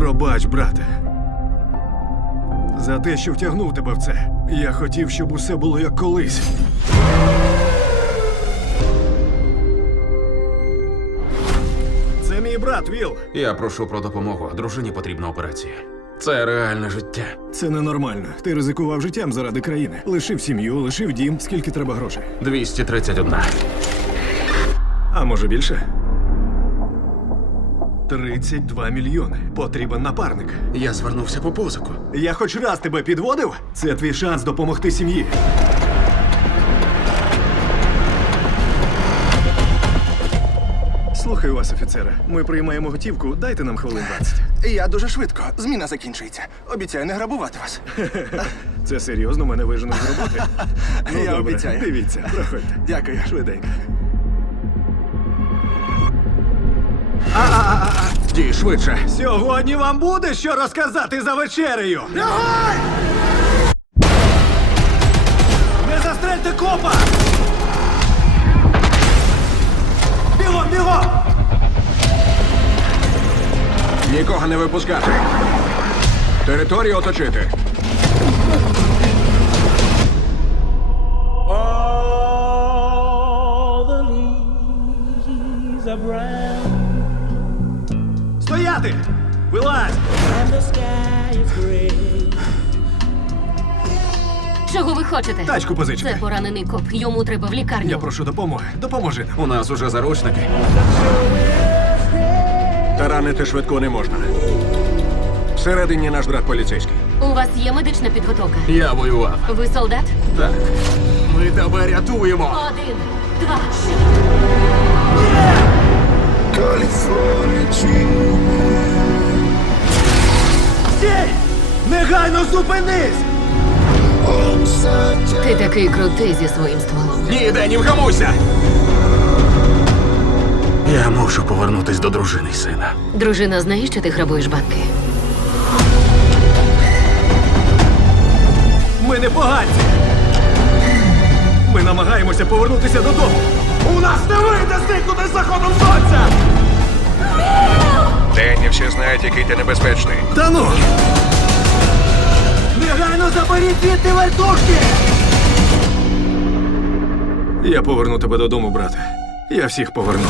Пробач, брате. За те, що втягнув тебе в це. Я хотів, щоб усе було як колись. Це мій брат Віл. Я прошу про допомогу. Дружині потрібна операція. Це реальне життя. Це ненормально. Ти ризикував життям заради країни. Лишив сім'ю, лишив дім. Скільки треба грошей? 231. А може більше? 32 мільйони. Потрібен напарник. Я звернувся по позику. Я хоч раз тебе підводив? Це твій шанс допомогти сім'ї. Слухаю вас, офіцере. Ми приймаємо готівку. Дайте нам хвилин 20. Я дуже швидко. Зміна закінчується. Обіцяю не грабувати вас. Це серйозно мене виженуть з роботи. Ну, Я добре, обіцяю. Дивіться, проходьте. Дякую. Швиденько. Дій швидше. Сьогодні вам буде що розказати за вечерею. Не застрельте копа! Бігом, бігом! Нікого не випускати. Територію оточити. All the leaves are brown Стояти! Вилазь! Чого ви хочете? Тачку позичте. Це поранений коп. Йому треба в лікарню. Я прошу допомоги. Допоможи. У нас уже заручники. Таранити швидко не можна. Всередині наш брат поліцейський. У вас є медична підготовка. Я воював. Ви солдат? Так. Ми тебе рятуємо. Один, два. Негайно зупинись! Ти такий крутий зі своїм стволом. Ніде не вгамуйся! Я мушу повернутись до дружини сина. Дружина знає, що ти грабуєш банки. Ми не поганці! Ми намагаємося повернутися додому. У нас не вийде зникнути з заходом сонця! Денні всі знають, який ти небезпечний. Та ну! Негайно заберіть звідти вертушки! Я поверну тебе додому, брате. Я всіх поверну.